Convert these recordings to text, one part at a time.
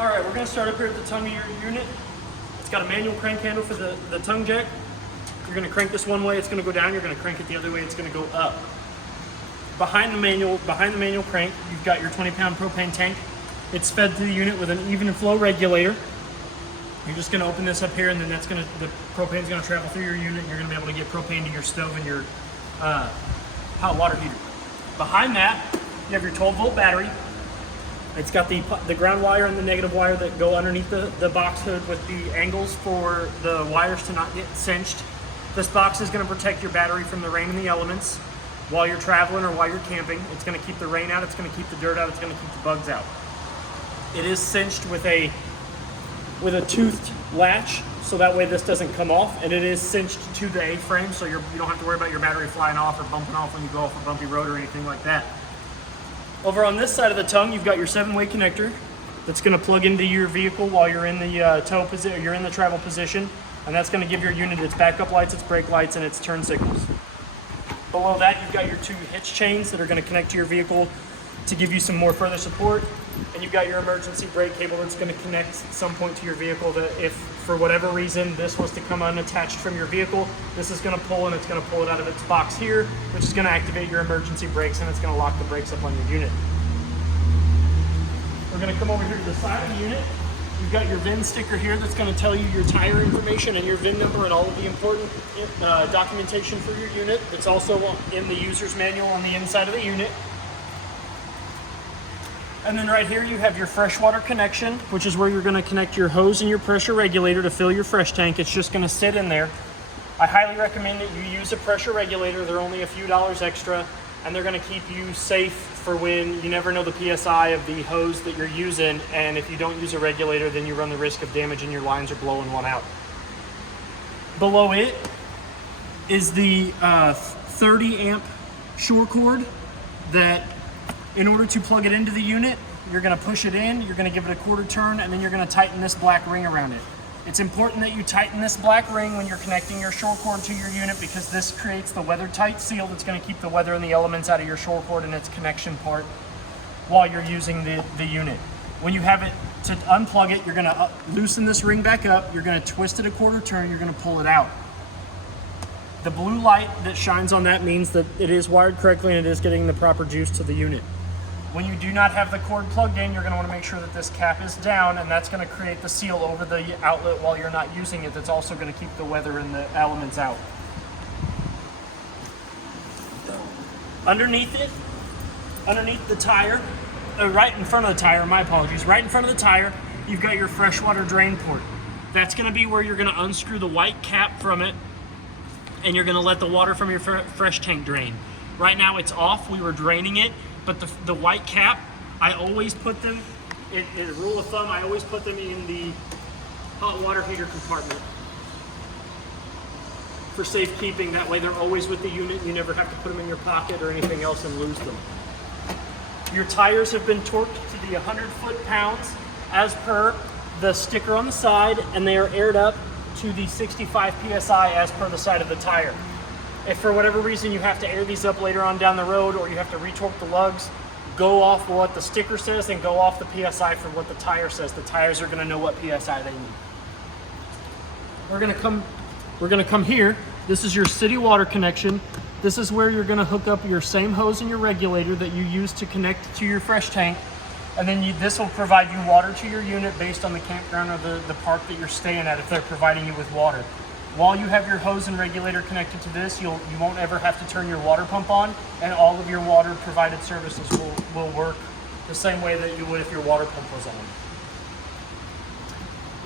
All right, we're gonna start up here at the tongue of your unit. It's got a manual crank handle for the tongue jack. You're gonna crank this one way, it's gonna go down. You're gonna crank it the other way, it's gonna go up. Behind the manual crank, you've got your 20-pound propane tank. It's fed to the unit with an even flow regulator. You're just gonna open this up here, and then the propane's gonna travel through your unit, and you're gonna be able to get propane to your stove and your hot water heater. Behind that, you have your 12-volt battery. It's got the ground wire and the negative wire that go underneath the box hood with the angles for the wires to not get cinched. This box is going to protect your battery from the rain and the elements while you're traveling or while you're camping. It's going to keep the rain out, it's going to keep the dirt out, it's going to keep the bugs out. It is cinched with a toothed latch, so that way this doesn't come off, and it is cinched to the A-frame, so you don't have to worry about your battery flying off or bumping off when you go off a bumpy road or anything like that. Over on this side of the tongue, you've got your 7-way connector that's going to plug into your vehicle while you're in the tow position, you're in the travel position, and that's going to give your unit its backup lights, its brake lights, and its turn signals. Below that, you've got your 2 hitch chains that are going to connect to your vehicle to give you some more further support, and you've got your emergency brake cable that's going to connect at some point to your vehicle that if for whatever reason this was to come unattached from your vehicle, this is going to pull, and it's going to pull it out of its box here, which is going to activate your emergency brakes, and it's going to lock the brakes up on your unit. We're going to come over here to the side of the unit. You've got your VIN sticker here that's going to tell you your tire information and your VIN number and all of the important documentation for your unit. It's also in the user's manual on the inside of the unit. And then right here you have your freshwater connection, which is where you're going to connect your hose and your pressure regulator to fill your fresh tank. It's just going to sit in there. I highly recommend that you use a pressure regulator. They're only a few dollars extra, and they're going to keep you safe for when you never know the PSI of the hose that you're using, and if you don't use a regulator, then you run the risk of damaging your lines or blowing one out. Below it is the 30 amp shore cord that, in order to plug it into the unit, you're going to push it in, you're going to give it a quarter turn, and then you're going to tighten this black ring around it. It's important that you tighten this black ring when you're connecting your shore cord to your unit, because this creates the weather tight seal that's going to keep the weather and the elements out of your shore cord and its connection part while you're using the unit. When you have it to unplug it, you're going to loosen this ring back up, you're going to twist it a quarter turn, you're going to pull it out. The blue light that shines on that means that it is wired correctly and it is getting the proper juice to the unit. When you do not have the cord plugged in, you're going to want to make sure that this cap is down, and that's going to create the seal over the outlet while you're not using it. That's also going to keep the weather and the elements out. Underneath it, underneath the tire, right in front of the tire, my apologies, right in front of the tire, you've got your freshwater drain port. That's going to be where you're going to unscrew the white cap from it, and you're going to let the water from your fresh tank drain. Right now it's off, we were draining it, but the white cap, I always put them, in a rule of thumb, I always put them in the hot water heater compartment for safekeeping. That way they're always with the unit, you never have to put them in your pocket or anything else and lose them. Your tires have been torqued to the 100 foot-pounds as per the sticker on the side, and they are aired up to the 65 PSI as per the side of the tire. If for whatever reason you have to air these up later on down the road, or you have to retorque the lugs, go off what the sticker says and go off the PSI for what the tire says. The tires are going to know what PSI they need. We're going to come here. This is your city water connection. This is where you're going to hook up your same hose and your regulator that you use to connect to your fresh tank. And then this will provide you water to your unit based on the campground or the park that you're staying at, if they're providing you with water. While you have your hose and regulator connected to this, you won't ever have to turn your water pump on, and all of your water provided services will work the same way that you would if your water pump was on.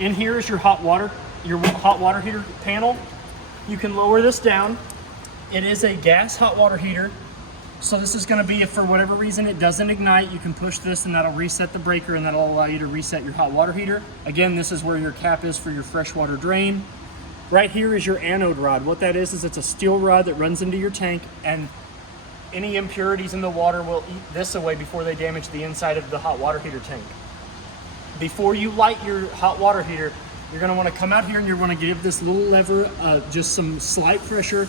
In here is your hot water heater panel. You can lower this down. It is a gas hot water heater. So this is going to be, if for whatever reason it doesn't ignite, you can push this and that'll reset the breaker, and that'll allow you to reset your hot water heater. Again, this is where your cap is for your freshwater drain. Right here is your anode rod. What that is it's a steel rod that runs into your tank, and any impurities in the water will eat this away before they damage the inside of the hot water heater tank. Before you light your hot water heater, you're going to want to come out here and you're going to give this little lever just some slight pressure.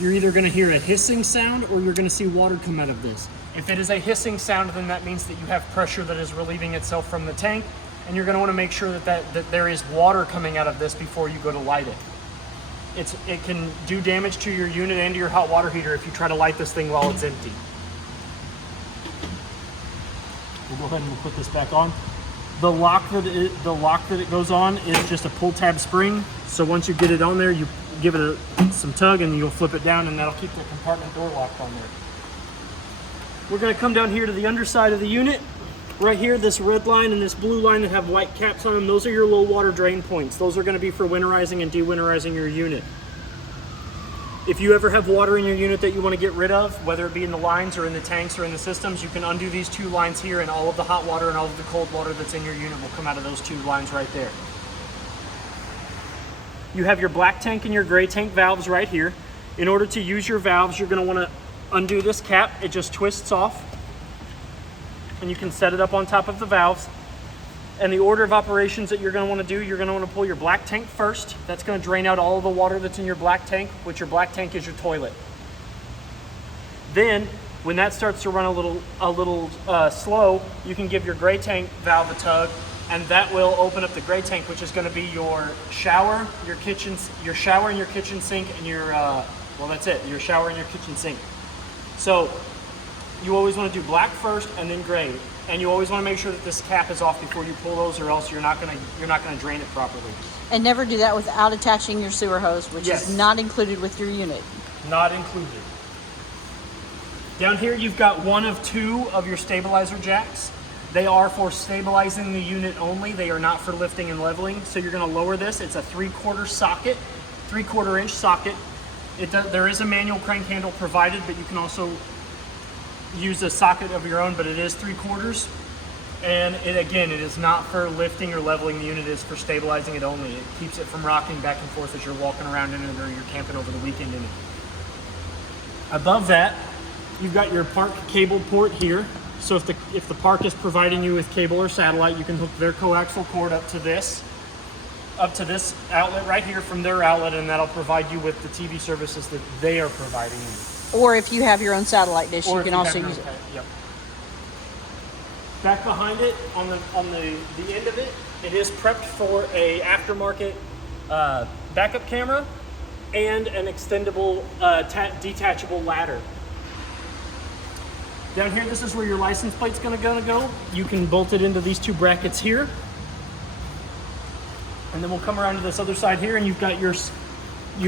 You're either going to hear a hissing sound or you're going to see water come out of this. If it is a hissing sound, then that means that you have pressure that is relieving itself from the tank. and you're going to want to make sure that there is water coming out of this before you go to light it. It can do damage to your unit and to your hot water heater if you try to light this thing while it's empty. We'll go ahead and we'll put this back on. The lock that it goes on is just a pull tab spring. So once you get it on there, you give it some tug and you'll flip it down, and that'll keep the compartment door locked on there. We're going to come down here to the underside of the unit. Right here, this red line and this blue line that have white caps on them, those are your low water drain points. Those are going to be for winterizing and dewinterizing your unit. If you ever have water in your unit that you want to get rid of, whether it be in the lines or in the tanks or in the systems, you can undo these two lines here, and all of the hot water and all of the cold water that's in your unit will come out of those two lines right there. You have your black tank and your gray tank valves right here. In order to use your valves, you're going to want to undo this cap. It just twists off, and you can set it up on top of the valves. And the order of operations that you're going to want to do, you're going to want to pull your black tank first. That's going to drain out all of the water that's in your black tank, which your black tank is your toilet. Then, when that starts to run a little slow, you can give your gray tank valve a tug, and that will open up the gray tank, which is going to be your shower, your shower and your kitchen sink, and your well, that's it, your shower and your kitchen sink. So you always want to do black first and then gray. And you always want to make sure that this cap is off before you pull those, or else you're not going to drain it properly. And never do that without attaching your sewer hose, which yes. is not included with your unit. Not included. Down here you've got one of two of your stabilizer jacks. They are for stabilizing the unit only. They are not for lifting and leveling. So you're going to lower this. It's a 3/4 socket, 3/4 inch socket. There is a manual crank handle provided, but you can also use a socket of your own, but it is 3/4. And it is not for lifting or leveling the unit. It is for stabilizing it only. It keeps it from rocking back and forth as you're walking around in it or you're camping over the weekend in it. Above that, you've got your park cable port here. So if the park is providing you with cable or satellite, you can hook their coaxial cord up to this outlet right here from their outlet, and that'll provide you with the TV services that they are providing you. Or if you have your own satellite dish, you can also use it. Yep. Back behind it, on the end of it, it is prepped for a aftermarket backup camera and an extendable detachable ladder. Down here, this is where your license plate's gonna go. You can bolt it into these two brackets here. And then we'll come around to this other side here, and you've got your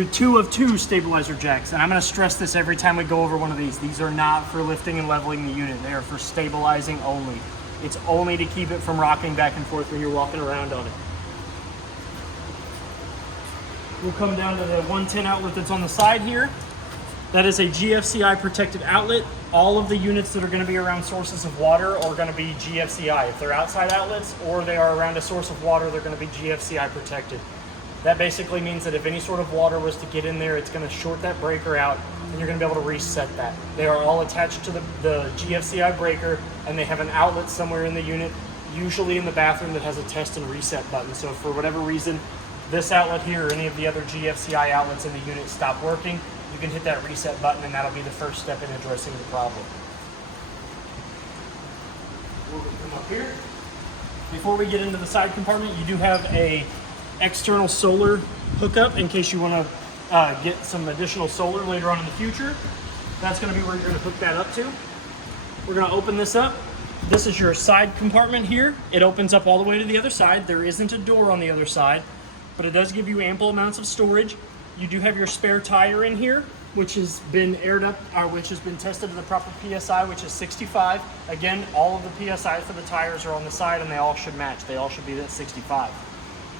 2 of 2 stabilizer jacks. And I'm going to stress this every time we go over one of these. These are not for lifting and leveling the unit. They are for stabilizing only. It's only to keep it from rocking back and forth when you're walking around on it. We'll come down to the 110 outlet that's on the side here. That is a GFCI protected outlet. All of the units that are going to be around sources of water are going to be GFCI. If they're outside outlets or they are around a source of water, they're going to be GFCI protected. That basically means that if any sort of water was to get in there, it's going to short that breaker out, and you're going to be able to reset that. They are all attached to the GFCI breaker, and they have an outlet somewhere in the unit, usually in the bathroom, that has a test and reset button. So if for whatever reason this outlet here or any of the other GFCI outlets in the unit stop working, you can hit that reset button, and that'll be the first step in addressing the problem. We'll come up here. Before we get into the side compartment, you do have a external solar hookup in case you want to get some additional solar later on in the future. That's going to be where you're going to hook that up to. We're going to open this up. This is your side compartment here. It opens up all the way to the other side. There isn't a door on the other side, but it does give you ample amounts of storage. You do have your spare tire in here, which has been aired up, or which has been tested to the proper PSI, which is 65. Again, all of the PSI for the tires are on the side, and they all should match. They all should be at 65.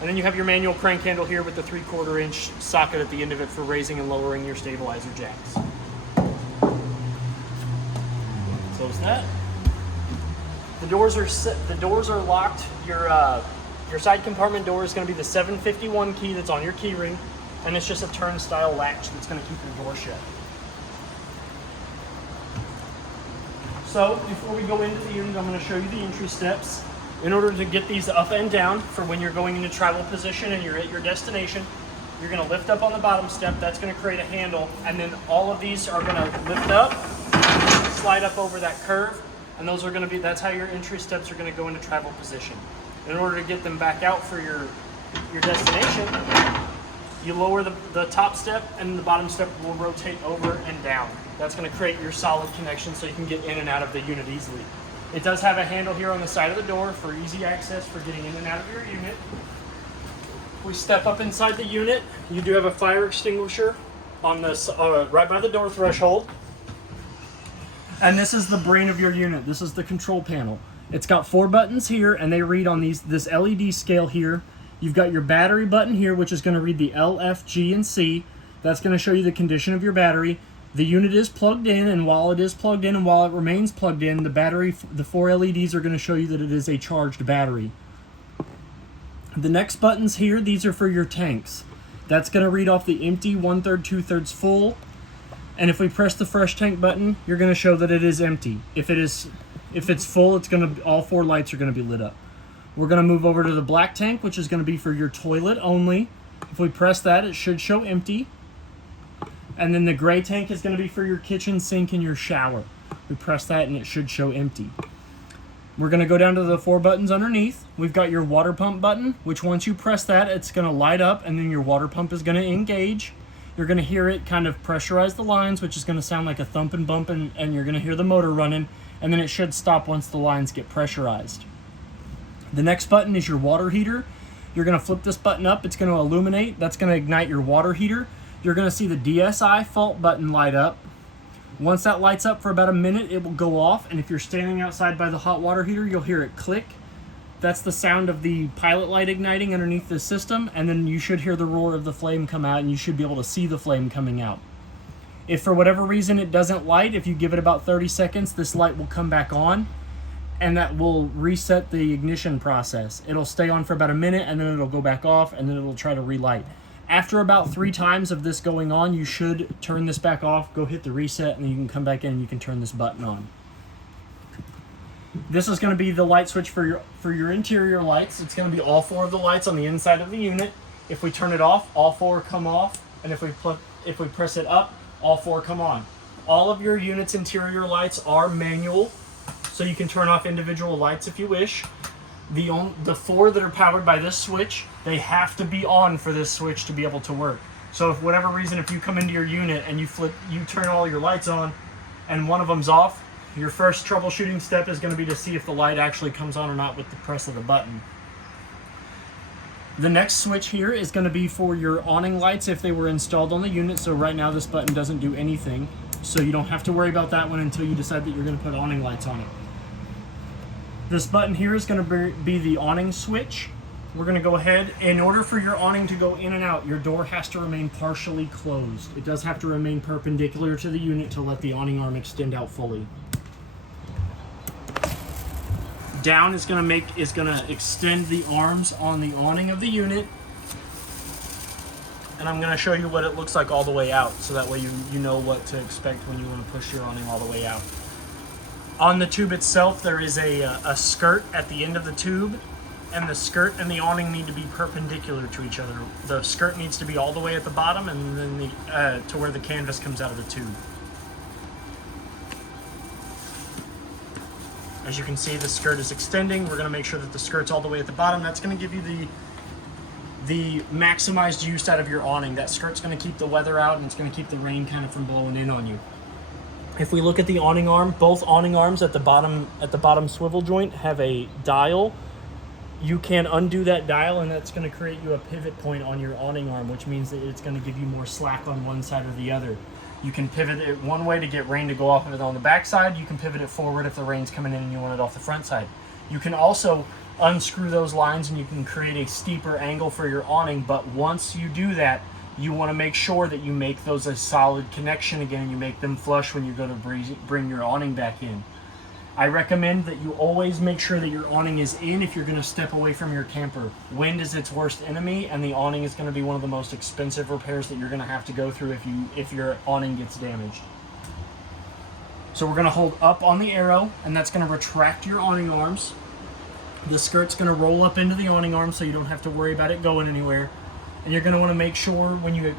And then you have your manual crank handle here with the 3/4 inch socket at the end of it for raising and lowering your stabilizer jacks. Close that. The doors are locked. Your side compartment door is going to be the 751 key that's on your key ring, and it's just a turnstile latch that's going to keep your door shut. So before we go into the unit, I'm going to show you the entry steps. In order to get these up and down for when you're going into travel position and you're at your destination, you're going to lift up on the bottom step. That's going to create a handle, and then all of these are going to lift up, slide up over that curve, and those are going to be, that's how your entry steps are going to go into travel position. In order to get them back out for your destination, you lower the top step, and the bottom step will rotate over and down. That's going to create your solid connection so you can get in and out of the unit easily. It does have a handle here on the side of the door for easy access for getting in and out of your unit. We step up inside the unit. You do have a fire extinguisher on this right by the door threshold. And this is the brain of your unit. This is the control panel. It's got 4 buttons here, and they read on this LED scale here. You've got your battery button here, which is going to read the L, F, G, and C. That's going to show you the condition of your battery. The unit is plugged in, and while it is plugged in and while it remains plugged in, the battery, the 4 LEDs are going to show you that it is a charged battery. The next buttons here, these are for your tanks. That's going to read off the empty, 1/3, 2/3 full. And if we press the fresh tank button, you're going to show that it is empty. If it's full, it's going to, all 4 lights are going to be lit up. We're going to move over to the black tank, which is going to be for your toilet only. If we press that, it should show empty. And then the gray tank is going to be for your kitchen sink and your shower. We press that and it should show empty. We're going to go down to the 4 buttons underneath. We've got your water pump button, which once you press that, it's going to light up and then your water pump is going to engage. You're going to hear it kind of pressurize the lines, which is going to sound like a thump and bump, and you're going to hear the motor running, and then it should stop once the lines get pressurized. The next button is your water heater. You're going to flip this button up. It's going to illuminate. That's going to ignite your water heater. You're going to see the DSI fault button light up. Once that lights up for about a minute, it will go off, and if you're standing outside by the hot water heater, you'll hear it click. That's the sound of the pilot light igniting underneath the system, and then you should hear the roar of the flame come out, and you should be able to see the flame coming out. If for whatever reason it doesn't light, if you give it about 30 seconds, this light will come back on, and that will reset the ignition process. It'll stay on for about a minute, and then it'll go back off, and then it'll try to relight. After about 3 times of this going on, you should turn this back off, go hit the reset, and then you can come back in and you can turn this button on. This is going to be the light switch for your interior lights. It's going to be all 4 of the lights on the inside of the unit. If we turn it off, all 4 come off, and if we press it up, all 4 come on. All of your unit's interior lights are manual, so you can turn off individual lights if you wish. The 4 that are powered by this switch, they have to be on for this switch to be able to work. So if whatever reason, if you come into your unit and you turn all your lights on and one of them's off, your first troubleshooting step is going to be to see if the light actually comes on or not with the press of the button. The next switch here is going to be for your awning lights if they were installed on the unit. So right now this button doesn't do anything. So you don't have to worry about that one until you decide that you're going to put awning lights on it. This button here is going to be the awning switch. We're going to go ahead. In order for your awning to go in and out, your door has to remain partially closed. It does have to remain perpendicular to the unit to let the awning arm extend out fully. Down is going to extend the arms on the awning of the unit. And I'm going to show you what it looks like all the way out, so that way you know what to expect when you want to push your awning all the way out. On the tube itself, there is a skirt at the end of the tube, and the skirt and the awning need to be perpendicular to each other. The skirt needs to be all the way at the bottom, and then to where the canvas comes out of the tube. As you can see, the skirt is extending. We're going to make sure that the skirt's all the way at the bottom. That's going to give you the maximized use out of your awning. That skirt's going to keep the weather out, and it's going to keep the rain kind of from blowing in on you. If we look at the awning arm, both awning arms at the bottom swivel joint have a dial. You can undo that dial, and that's going to create you a pivot point on your awning arm, which means that it's going to give you more slack on one side or the other. You can pivot it one way to get rain to go off of it on the back side. You can pivot it forward if the rain's coming in and you want it off the front side. You can also unscrew those lines and you can create a steeper angle for your awning, but once you do that, you want to make sure that you make those a solid connection again, and you make them flush when you go to bring your awning back in. I recommend that you always make sure that your awning is in if you're going to step away from your camper. Wind is its worst enemy, and the awning is going to be one of the most expensive repairs that you're going to have to go through if your awning gets damaged. So we're going to hold up on the arrow, and that's going to retract your awning arms. The skirt's going to roll up into the awning arm so you don't have to worry about it going anywhere. And you're going to want to make sure when you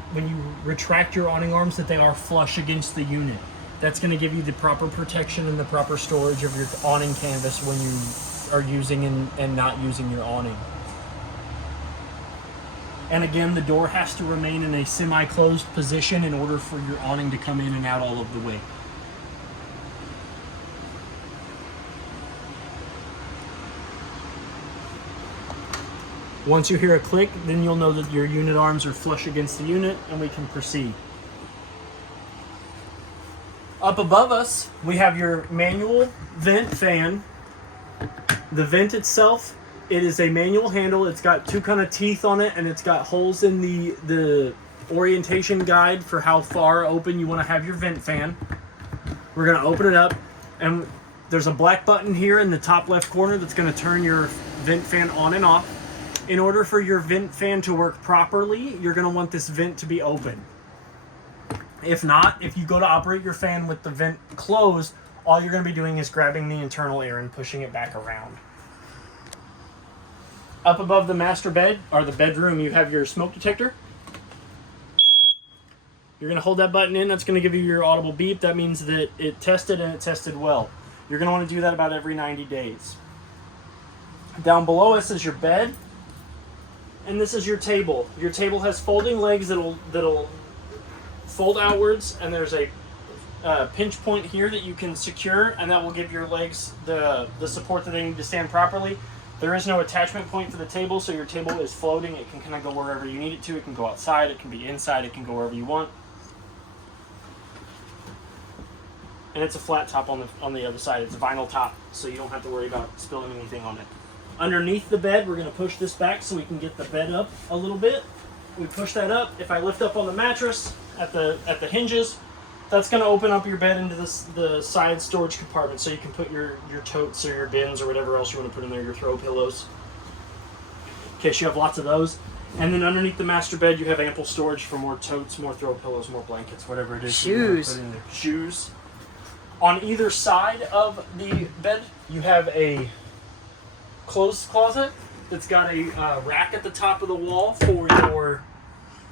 retract your awning arms that they are flush against the unit. That's going to give you the proper protection and the proper storage of your awning canvas when you are using and not using your awning. And again, the door has to remain in a semi-closed position in order for your awning to come in and out all of the way. Once you hear a click, then you'll know that your unit arms are flush against the unit and we can proceed. Up above us, we have your manual vent fan. The vent itself, it is a manual handle. It's got two kind of teeth on it, and it's got holes in the orientation guide for how far open you want to have your vent fan. We're going to open it up, and there's a black button here in the top left corner that's going to turn your vent fan on and off. In order for your vent fan to work properly, you're going to want this vent to be open. If not, if you go to operate your fan with the vent closed, all you're going to be doing is grabbing the internal air and pushing it back around. Up above the master bed, or the bedroom, you have your smoke detector. You're going to hold that button in. That's going to give you your audible beep. That means that it tested and it tested well. You're going to want to do that about every 90 days. Down below us is your bed. And this is your table. Your table has folding legs that'll fold outwards, and there's a pinch point here that you can secure, and that will give your legs the support that they need to stand properly. There is no attachment point for the table, so your table is floating. It can kind of go wherever you need it to. It can go outside, it can be inside, it can go wherever you want. And it's a flat top on the other side. It's a vinyl top, so you don't have to worry about spilling anything on it. Underneath the bed, we're going to push this back so we can get the bed up a little bit. We push that up. If I lift up on the mattress at the hinges, that's going to open up your bed into the side storage compartment, so you can put your totes or your bins or whatever else you want to put in there, your throw pillows, in case you have lots of those. And then underneath the master bed, you have ample storage for more totes, more throw pillows, more blankets, whatever it is. Shoes. You want to put in there. Shoes. On either side of the bed, you have a clothes closet that's got a rack at the top of the wall for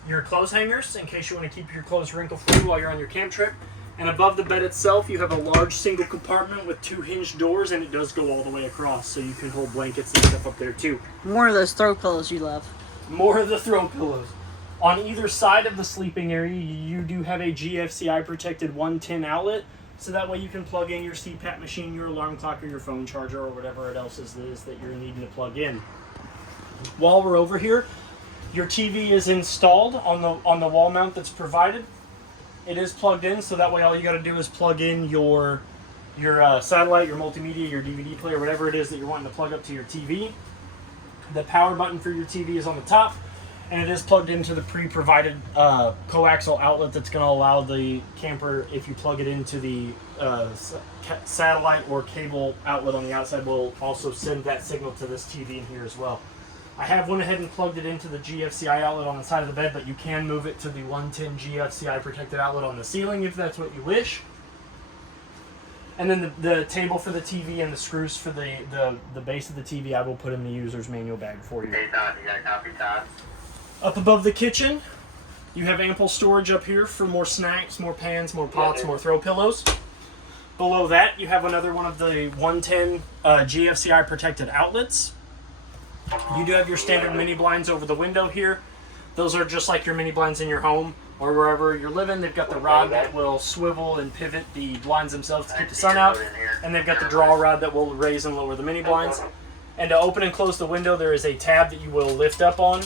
your clothes hangers, in case you want to keep your clothes wrinkle-free while you're on your camp trip. And above the bed itself, you have a large single compartment with 2 hinged doors, and it does go all the way across, so you can hold blankets and stuff up there too. More of those throw pillows you love. More of the throw pillows. On either side of the sleeping area, you do have a GFCI protected 110 outlet, so that way you can plug in your CPAP machine, your alarm clock, or your phone charger, or whatever else it is that you're needing to plug in. While we're over here, your TV is installed on the wall mount that's provided. It is plugged in, so that way all you got to do is plug in your satellite, your multimedia, your DVD player, whatever it is that you're wanting to plug up to your TV. The power button for your TV is on the top, and it is plugged into the pre-provided coaxial outlet that's going to allow the camper, if you plug it into the satellite or cable outlet on the outside, will also send that signal to this TV in here as well. I have went ahead and plugged it into the GFCI outlet on the side of the bed, but you can move it to the 110 GFCI protected outlet on the ceiling if that's what you wish. And then the table for the TV and the screws for the base of the TV, I will put in the user's manual bag for you. Hey Todd, you got a copy, Todd? Up above the kitchen, you have ample storage up here for more snacks, more pans, more pots, more throw pillows. Below that, you have another one of the 110 GFCI protected outlets. You do have your standard mini blinds over the window here. Those are just like your mini blinds in your home or wherever you're living. They've got the rod that will swivel and pivot the blinds themselves to keep the sun out. And they've got the draw rod that will raise and lower the mini blinds. And to open and close the window, there is a tab that you will lift up on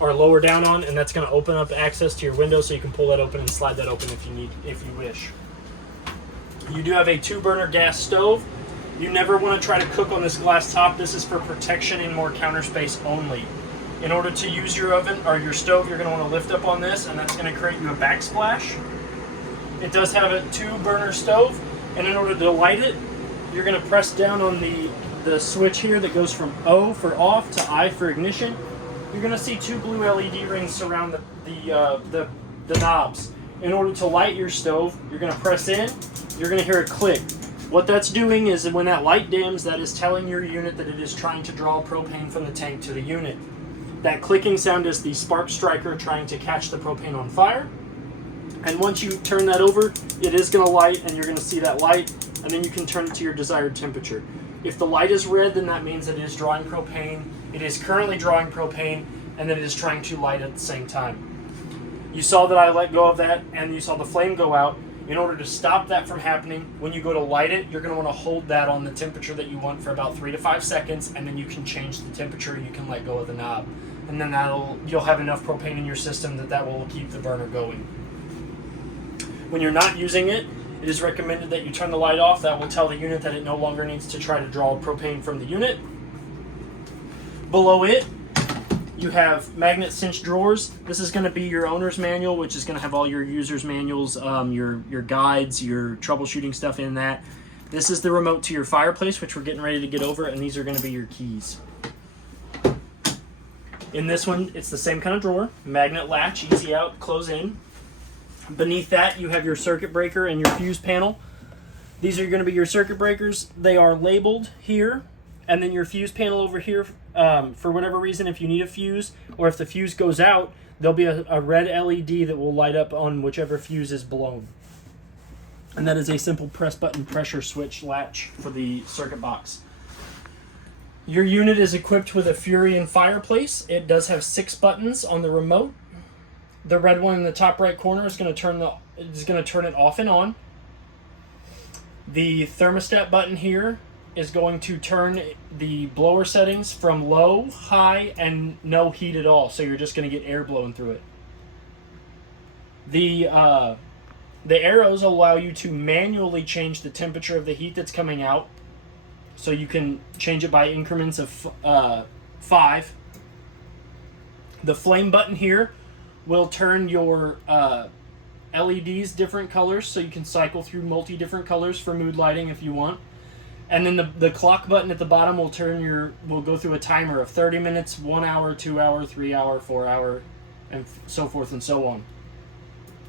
or lower down on, and that's going to open up access to your window, so you can pull that open and slide that open if you wish. You do have a 2-burner gas stove. You never want to try to cook on this glass top. This is for protection and more counter space only. In order to use your oven or your stove, you're going to want to lift up on this, and that's going to create you a backsplash. It does have a 2-burner stove, and in order to light it, you're going to press down on the switch here that goes from O for off to I for ignition. You're going to see 2 blue LED rings surround the knobs. In order to light your stove, you're going to press in, you're going to hear a click. What that's doing is that when that light dims, that is telling your unit that it is trying to draw propane from the tank to the unit. That clicking sound is the spark striker trying to catch the propane on fire. And once you turn that over, it is going to light, and you're going to see that light, and then you can turn it to your desired temperature. If the light is red, then that means it is drawing propane. It is currently drawing propane, and then it is trying to light at the same time. You saw that I let go of that, and you saw the flame go out. In order to stop that from happening, when you go to light it, you're going to want to hold that on the temperature that you want for about 3 to 5 seconds, and then you can change the temperature. You can let go of the knob, and then you'll have enough propane in your system that will keep the burner going. When you're not using it, it is recommended that you turn the light off. That will tell the unit that it no longer needs to try to draw propane from the unit. Below it, you have magnet cinch drawers. This is going to be your owner's manual, which is going to have all your user's manuals, your guides, your troubleshooting stuff in that. This is the remote to your fireplace, which we're getting ready to get over, and these are going to be your keys. In this one, it's the same kind of drawer. Magnet latch, easy out, close in. Beneath that, you have your circuit breaker and your fuse panel. These are going to be your circuit breakers. They are labeled here, and then your fuse panel over here. For whatever reason, if you need a fuse, or if the fuse goes out, there'll be a red LED that will light up on whichever fuse is blown. And that is a simple press button pressure switch latch for the circuit box. Your unit is equipped with a Furion fireplace. It does have 6 buttons on the remote. The red one in the top right corner is going to turn it off and on. The thermostat button here is going to turn the blower settings from low, high, and no heat at all. So you're just going to get air blowing through it. The arrows allow you to manually change the temperature of the heat that's coming out. So you can change it by increments of 5. The flame button here will turn your LEDs different colors, so you can cycle through different colors for mood lighting if you want. And then the clock button at the bottom will go through a timer of 30 minutes, 1 hour, 2 hour, 3 hour, 4 hour, and so forth and so on.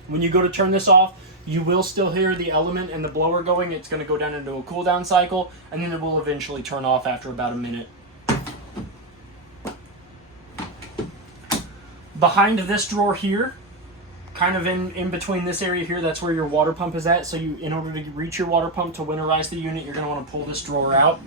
When you go to turn this off, you will still hear the element and the blower going. It's going to go down into a cool down cycle, and then it will eventually turn off after about a minute. Behind this drawer here, kind of in between this area here, that's where your water pump is at. So in order to reach your water pump to winterize the unit, you're going to want to pull this drawer out.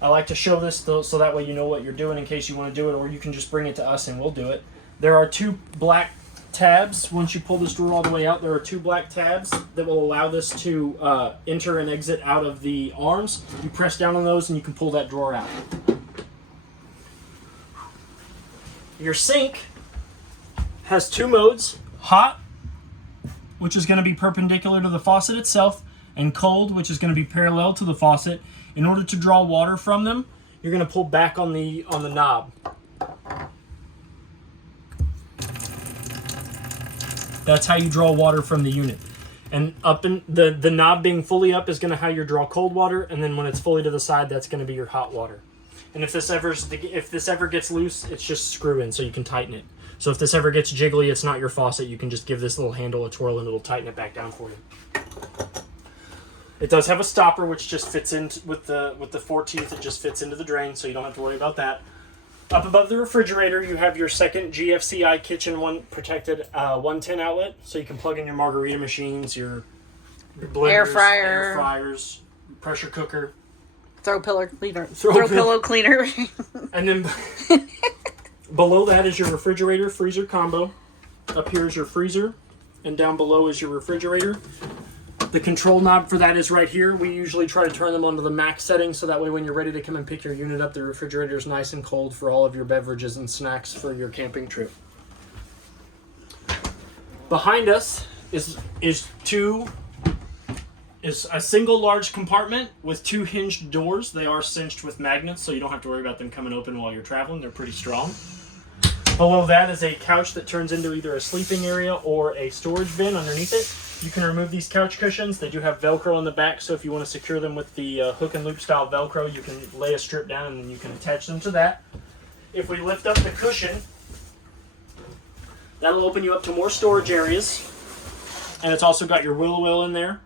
I like to show this so that way you know what you're doing in case you want to do it, or you can just bring it to us and we'll do it. There are 2 black tabs. Once you pull this drawer all the way out, there are 2 black tabs that will allow this to enter and exit out of the arms. You press down on those and you can pull that drawer out. Your sink has 2 modes: hot, which is going to be perpendicular to the faucet itself, and cold, which is going to be parallel to the faucet. In order to draw water from them, you're going to pull back on the knob. That's how you draw water from the unit. And up in the knob being fully up is going to how you draw cold water, and then when it's fully to the side, that's going to be your hot water. And if this ever gets loose, it's just screw in so you can tighten it. So if this ever gets jiggly, it's not your faucet. You can just give this little handle a twirl and it'll tighten it back down for you. It does have a stopper which just fits in with the 4 teeth. It just fits into the drain, so you don't have to worry about that. Up above the refrigerator, you have your second GFCI kitchen protected 110 outlet, so you can plug in your margarita machines, your blenders, air fryers, pressure cooker, throw pillow cleaner. And then below that is your refrigerator freezer combo. Up here is your freezer, and down below is your refrigerator. The control knob for that is right here. We usually try to turn them onto the max setting, so that way when you're ready to come and pick your unit up, the refrigerator is nice and cold for all of your beverages and snacks for your camping trip. Behind us is a single large compartment with 2 hinged doors. They are cinched with magnets, so you don't have to worry about them coming open while you're traveling. They're pretty strong. Below that is a couch that turns into either a sleeping area or a storage bin underneath it. You can remove these couch cushions. They do have Velcro on the back, so if you want to secure them with the hook and loop style Velcro, you can lay a strip down and then you can attach them to that. If we lift up the cushion, that'll open you up to more storage areas. And it's also got your will in there.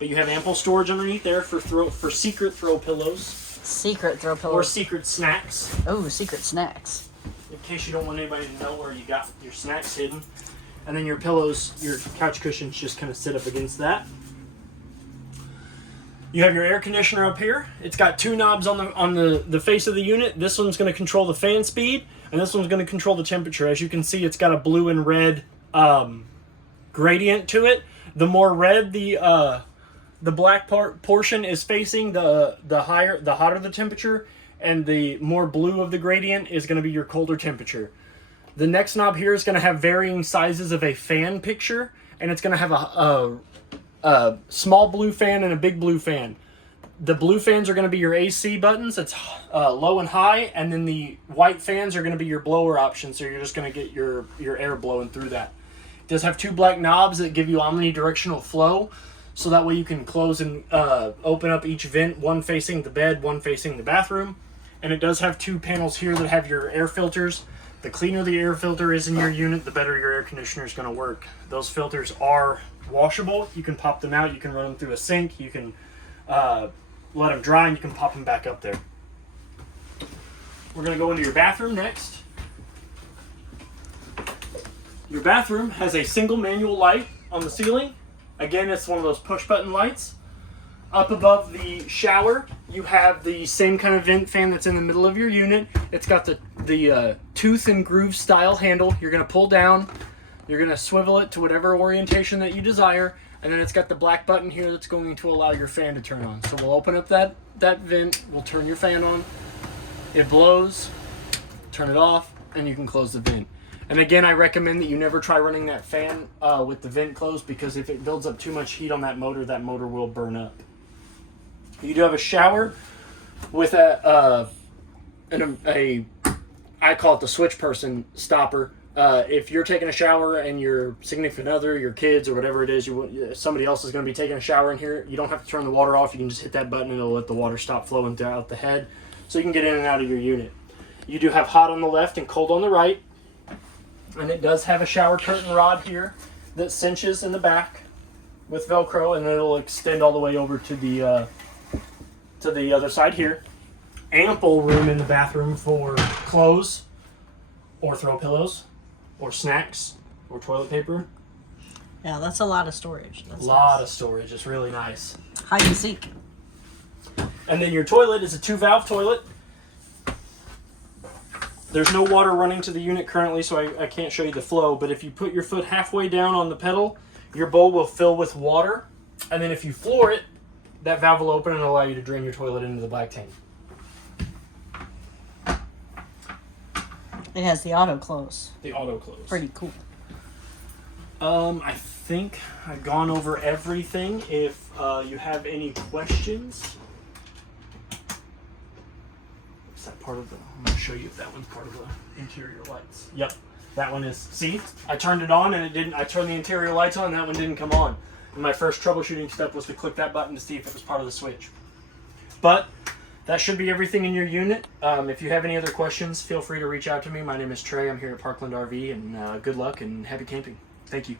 But you have ample storage underneath there for secret throw pillows. Secret throw pillows. Or secret snacks. Oh, secret snacks. In case you don't want anybody to know where you got your snacks hidden. And then your pillows, your couch cushions just kind of sit up against that. You have your air conditioner up here. It's got two knobs on the face of the unit. This one's going to control the fan speed, and this one's going to control the temperature. As you can see, it's got a blue and red gradient to it. The more red the black portion is facing, the hotter the temperature, and the more blue of the gradient is going to be your colder temperature. The next knob here is going to have varying sizes of a fan picture, and it's going to have a small blue fan and a big blue fan. The blue fans are going to be your AC buttons. It's low and high, and then the white fans are going to be your blower option, so you're just going to get your air blowing through that. It does have two black knobs that give you omnidirectional flow, so that way you can close and open up each vent, one facing the bed, one facing the bathroom. And it does have two panels here that have your air filters. The cleaner the air filter is in your unit, the better your air conditioner is going to work. Those filters are washable. You can pop them out. You can run them through a sink. You can let them dry, and you can pop them back up there. We're going to go into your bathroom next. Your bathroom has a single manual light on the ceiling. Again, it's one of those push button lights. Up above the shower, you have the same kind of vent fan that's in the middle of your unit. It's got the tooth and groove style handle. You're going to pull down. You're going to swivel it to whatever orientation that you desire. And then it's got the black button here that's going to allow your fan to turn on. So we'll open up that vent. We'll turn your fan on. It blows. Turn it off. And you can close the vent. And again, I recommend that you never try running that fan with the vent closed, because if it builds up too much heat on that motor will burn up. You do have a shower with a I call it the switch person stopper. If you're taking a shower and your significant other, your kids, or whatever it is, somebody else is going to be taking a shower in here, you don't have to turn the water off. You can just hit that button and it'll let the water stop flowing throughout the head, so you can get in and out of your unit. You do have hot on the left and cold on the right. And it does have a shower curtain rod here that cinches in the back with Velcro, and then it'll extend all the way over to the other side here. Ample room in the bathroom for clothes, or throw pillows, or snacks, or toilet paper. Yeah, that's a lot of storage. That's a lot of storage. It's really nice. Hide and seek. And then your toilet is a 2-valve toilet. There's no water running to the unit currently, so I can't show you the flow, but if you put your foot halfway down on the pedal, your bowl will fill with water, and then if you floor it, that valve will open and allow you to drain your toilet into the black tank. It has the auto close. The auto close. Pretty cool. I think I've gone over everything. If you have any questions... That part of I'm going to show you if that one's part of the interior lights. Yep, that one is. See, I turned it on and it didn't. I turned the interior lights on and that one didn't come on. And my first troubleshooting step was to click that button to see if it was part of the switch. But that should be everything in your unit. If you have any other questions, feel free to reach out to me. My name is Trey. I'm here at Parkland RV, and good luck and happy camping. Thank you.